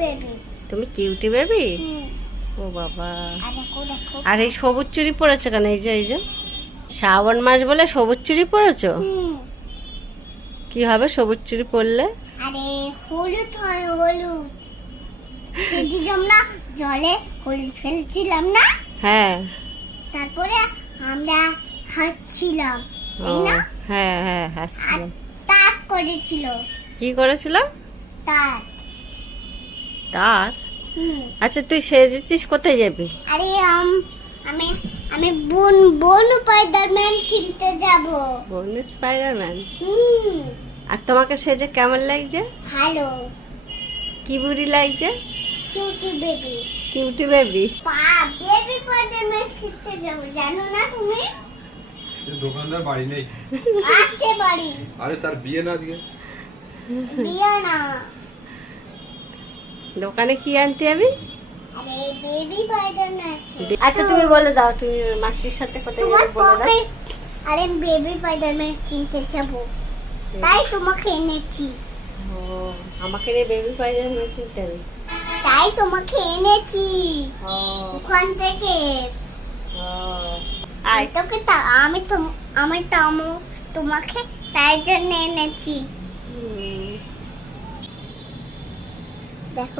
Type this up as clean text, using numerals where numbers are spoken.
Baby. তুমি cutie baby? ও বাবা, আর এই সবুজ চুড়ি পরেছো কেন? এই যে শ্রাবণ মাস বলে সবুজ চুড়ি পরেছো? কি হবে সবুজ চুড়ি পরলে? আরে হলুদ হয়, হলুদ। সেদিন আমরা জলে হলুদ ফেলছিলাম না, হ্যাঁ। তারপরে আমরা হাসছিলাম, ও তাই না? হ্যাঁ হ্যাঁ আর হাসছিলাম। তার করেছিল, কি করেছিল? তার। তার? আচ্ছা তুই সেজেছিস, কোথায় যাবি? আরে আমি আমি বোন স্পাইডারম্যান কিনতে যাব। বনু স্পাইডারম্যান? হুম, আর তোমাকে সেজে কেমন লাগছে? ভালো। কি বুড়ি লাগছে? Cutie baby. Cutie baby? Baby Spiderman কিনতে যাব, জানো না তুমি? দোকানদার বাড়ি নেই। আছে বাড়ি। আরে তার বিয়ে না আজকে। বিয়ে না, দোকানে কি আনতে যাবি? আরে বেবি স্পাইডারম্যান আছে। আচ্ছা তুমি বলে দাও, তুমি মাসির সাথে কোথায় তোমার যাবে বলে দাও। পকেট। আরে বেবি স্পাইডারম্যান কিনতে যাব, তাই তোমাকে এনেছি। ও আমাকে নিয়ে বেবি স্পাইডারম্যান কিনতে হবে? তাই তোমাকে এনেছি ও ওখান থেকে। ও আয়। আমি তোমাকে তাই জন্য এনেছি। হুম। দেখো।